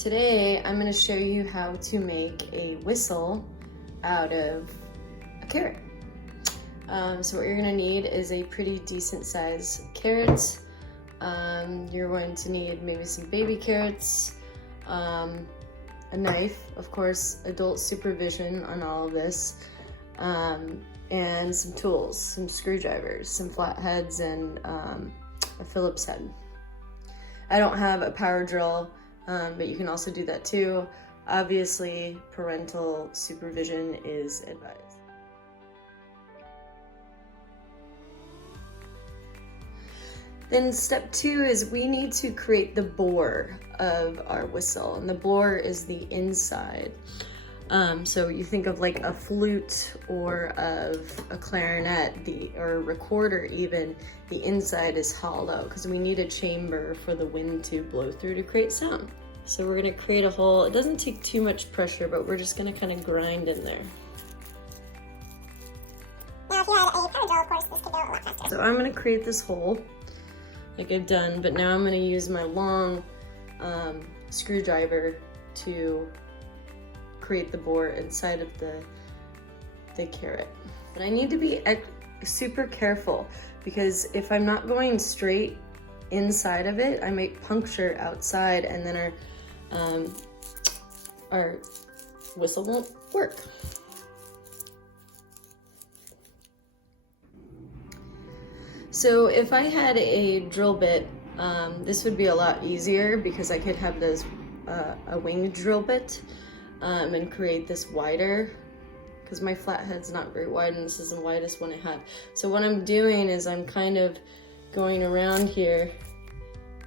Today I'm going to show you how to make a whistle out of a carrot. So what you're going to need is a pretty decent size carrot. You're going to need maybe some baby carrots, a knife, of course, adult supervision on all of this, and some tools, some screwdrivers, some flatheads, and a Phillips head. I don't have a power drill, but you can also do that too. Obviously, parental supervision is advised. Then step 2 is we need to create the bore of our whistle, and the bore is the inside. So you think of like a flute or of a clarinet, or a recorder even, the inside is hollow because we need a chamber for the wind to blow through to create sound. So we're gonna create a hole. It doesn't take too much pressure, but we're just gonna kind of grind in there. Now if you had a power drill, of course, this could go a lot faster. So I'm gonna create this hole like I've done, but now I'm gonna use my long screwdriver to create the bore inside of the carrot. But I need to be super careful because if I'm not going straight inside of it, I might puncture outside and then our whistle won't work. So if I had a drill bit, this would be a lot easier because I could have those a winged drill bit and create this wider, because my flathead's not very wide and this is the widest one I have. So what I'm doing is I'm kind of going around here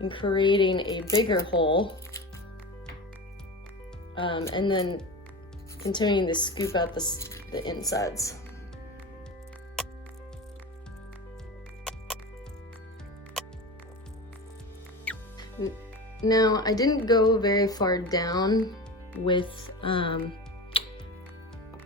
and creating a bigger hole, and then continuing to scoop out the insides. Now, I didn't go very far down with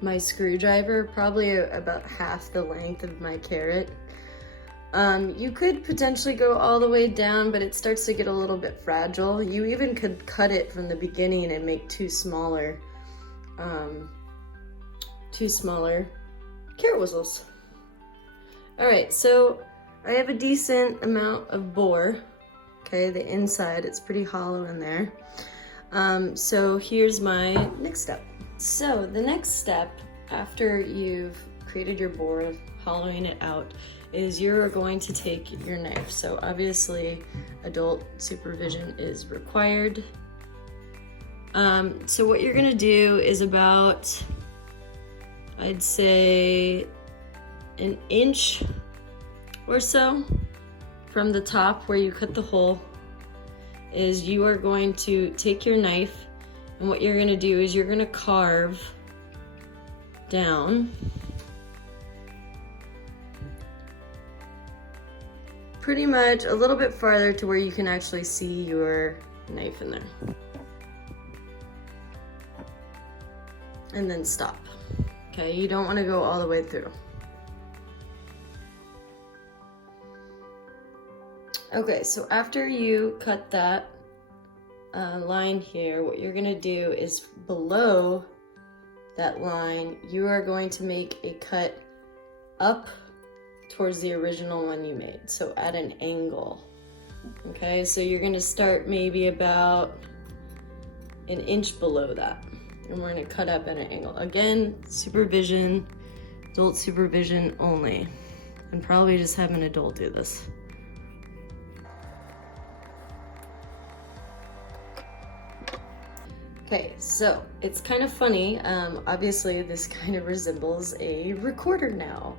my screwdriver, probably about half the length of my carrot. You could potentially go all the way down, but it starts to get a little bit fragile. You even could cut it from the beginning and make two smaller carrot whistles. All right, so I have a decent amount of bore. Okay, the inside, it's pretty hollow in there. So here's my next step. So the next step, after you've created your bore, hollowing it out, is you're going to take your knife. So obviously, adult supervision is required. So what you're gonna do is about, I'd say, an inch or so from the top where you cut the hole, is you are going to take your knife, and what you're gonna do is you're gonna carve down pretty much a little bit farther to where you can actually see your knife in there. And then stop. Okay, you don't wanna go all the way through. Okay, so after you cut that line here, what you're gonna do is below that line, you are going to make a cut up towards the original one you made, so at an angle. Okay, so you're gonna start maybe about an inch below that, and we're gonna cut up at an angle. Again, supervision, adult supervision only, and probably just have an adult do this. Okay, so it's kind of funny. Obviously, this kind of resembles a recorder now.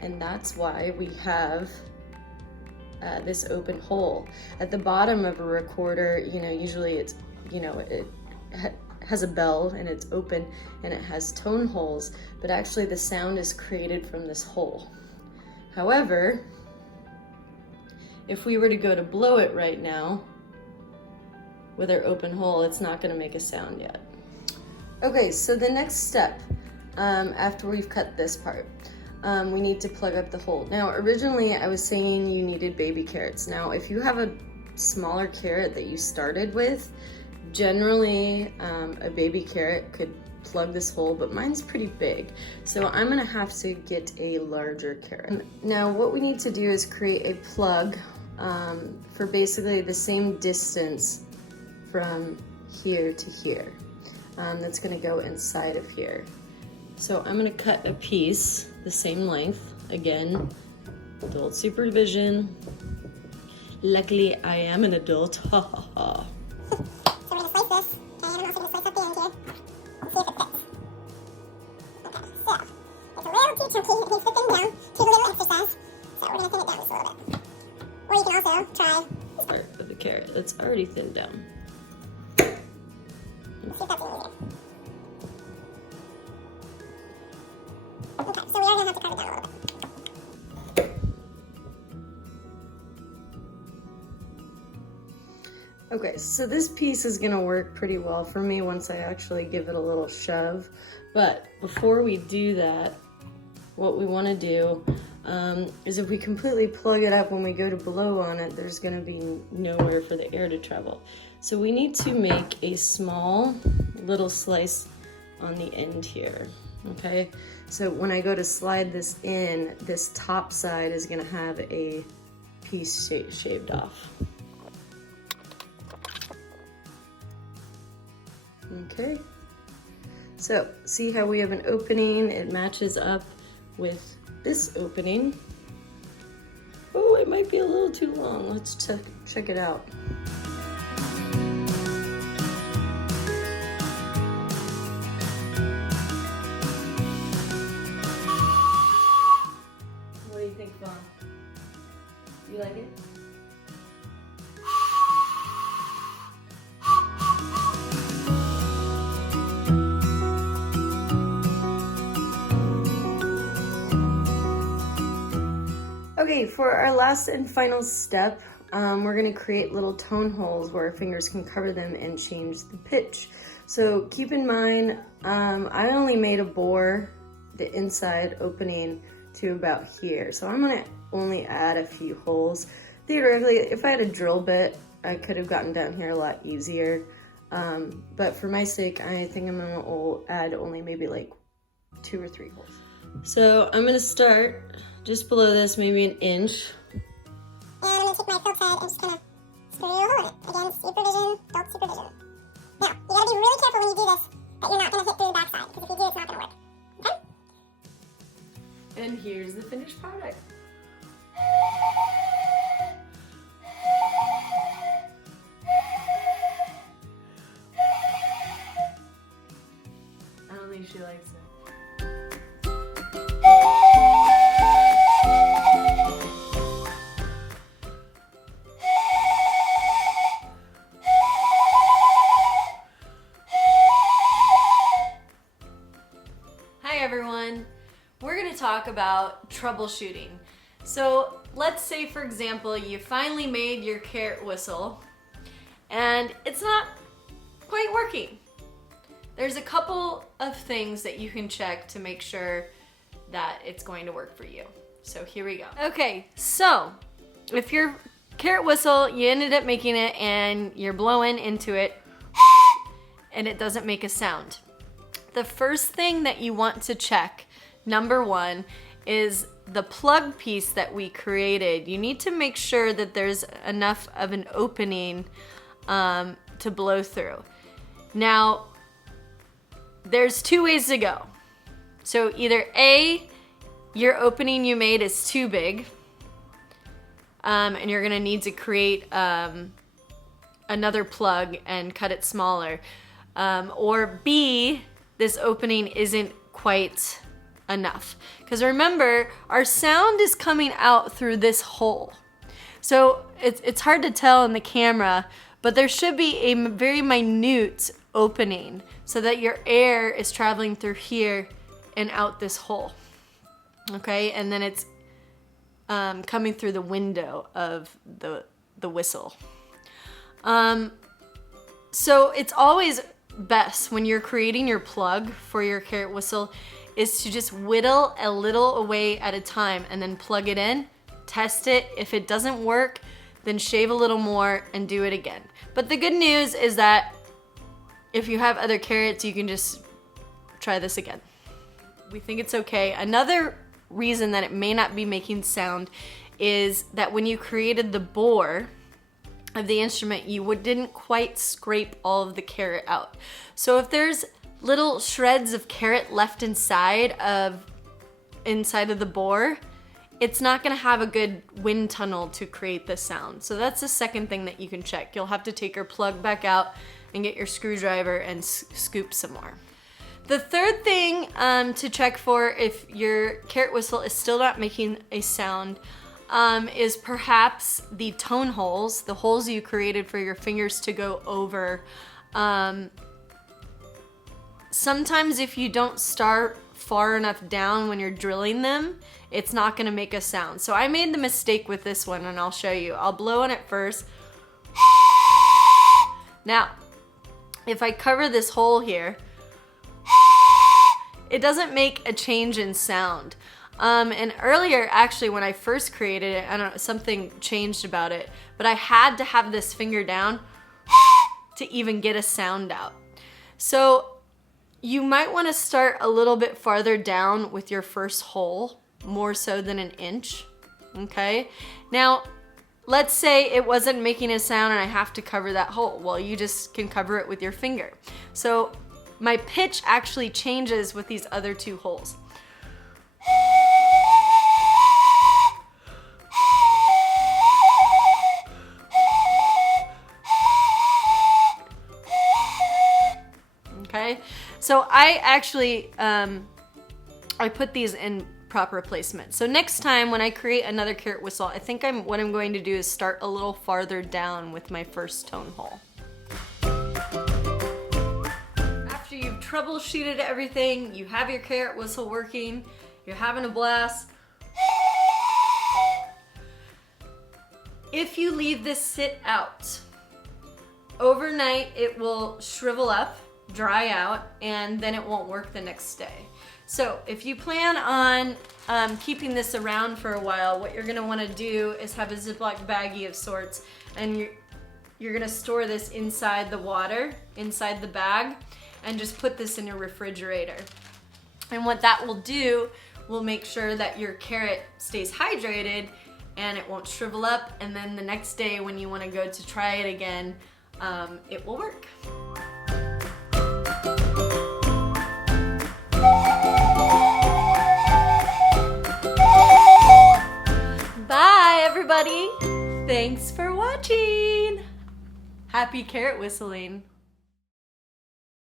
And that's why we have this open hole. At the bottom of a recorder, usually it's, it has a bell and it's open and it has tone holes, but actually the sound is created from this hole. However, if we were to go to blow it right now, with our open hole, it's not gonna make a sound yet. Okay, so the next step, after we've cut this part, we need to plug up the hole. Now, originally I was saying you needed baby carrots. Now, if you have a smaller carrot that you started with, Generally, a baby carrot could plug this hole, but mine's pretty big. So I'm gonna have to get a larger carrot. Now what we need to do is create a plug for basically the same distance from here to here. That's gonna go inside of here. So I'm gonna cut a piece the same length. Again, adult supervision. Luckily, I am an adult. Ha ha ha. So we're gonna slice this, and I'm also gonna slice up the end here and see if it fits. Okay, so it's a little too chunky. It needs to thin down. Take a little exercise. So we're gonna thin it down just a little bit. Or you can also try Part of the carrot that's already thinned down. see if that's easier. Okay, so we are gonna have to cut it down a little bit. Okay, so this piece is gonna work pretty well for me once I actually give it a little shove. But before we do that, what we wanna do is if we completely plug it up when we go to blow on it, there's gonna be nowhere for the air to travel. So we need to make a small little slice on the end here, okay? So when I go to slide this in, this top side is gonna have a piece shaved off. Okay, so see how we have an opening? It matches up with this opening. Oh, it might be a little too long. Let's check it out. What do you think, Vaughn? You like it? Okay, for our last and final step, we're gonna create little tone holes where our fingers can cover them and change the pitch. So keep in mind, I only made a bore, the inside opening, to about here. So I'm gonna only add a few holes. Theoretically, if I had a drill bit, I could have gotten down here a lot easier. But for my sake, I think I'm gonna add only maybe like 2 or 3 holes. So I'm gonna start just below this, maybe an inch. And I'm gonna take my flute head and just kind of screw a hole in it. Again, supervision, adult supervision. Now, you gotta be really careful when you do this that you're not gonna hit through the backside, because if you do, it's not gonna work. Okay? And here's the finished product. I don't think she likes it. Hi everyone. We're going to talk about troubleshooting. So let's say, for example, you finally made your carrot whistle and it's not quite working. There's a couple of things that you can check to make sure that it's going to work for you. So here we go. Okay, so if your carrot whistle, you ended up making it and you're blowing into it and it doesn't make a sound. The first thing that you want to check, number one, is the plug piece that we created. You need to make sure that there's enough of an opening to blow through. Now, there's 2 ways to go. So either A, your opening you made is too big, and you're gonna need to create another plug and cut it smaller. Or B, this opening isn't quite enough. Because remember, our sound is coming out through this hole. So it's hard to tell in the camera, but there should be a very minute opening so that your air is traveling through here and out this hole. Okay, and then it's coming through the window of the whistle. So it's always best when you're creating your plug for your carrot whistle is to just whittle a little away at a time and then plug it in, test it. If it doesn't work, then shave a little more and do it again. But the good news is that If you have other carrots, you can just try this again. We think it's okay. Another reason that it may not be making sound is that when you created the bore of the instrument, you didn't quite scrape all of the carrot out. So if there's little shreds of carrot left inside of the bore, it's not gonna have a good wind tunnel to create the sound. So that's the second thing that you can check. You'll have to take your plug back out and get your screwdriver and scoop some more. The third thing to check for if your carrot whistle is still not making a sound is perhaps the tone holes, the holes you created for your fingers to go over. Sometimes if you don't start far enough down when you're drilling them, it's not gonna make a sound. So I made the mistake with this one, and I'll show you. I'll blow on it first. Now, if I cover this hole here, it doesn't make a change in sound. And earlier, actually, when I first created it, I don't know, something changed about it, but I had to have this finger down to even get a sound out. So you might want to start a little bit farther down with your first hole, more so than an inch, okay? Now, let's say it wasn't making a sound and I have to cover that hole. Well, you just can cover it with your finger. So my pitch actually changes with these other two holes. Okay, so I actually, I put these in proper placement. So next time when I create another carrot whistle, I think what I'm going to do is start a little farther down with my first tone hole. After you've troubleshooted everything, you have your carrot whistle working, you're having a blast. If you leave this sit out, overnight it will shrivel up, dry out, and then it won't work the next day. So if you plan on keeping this around for a while, what you're gonna wanna do is have a Ziploc baggie of sorts, and you're gonna store this inside the water, inside the bag, and just put this in your refrigerator. And what that will do will make sure that your carrot stays hydrated and it won't shrivel up, and then the next day when you wanna go to try it again, it will work. Bye, everybody. Thanks for watching. Happy carrot whistling.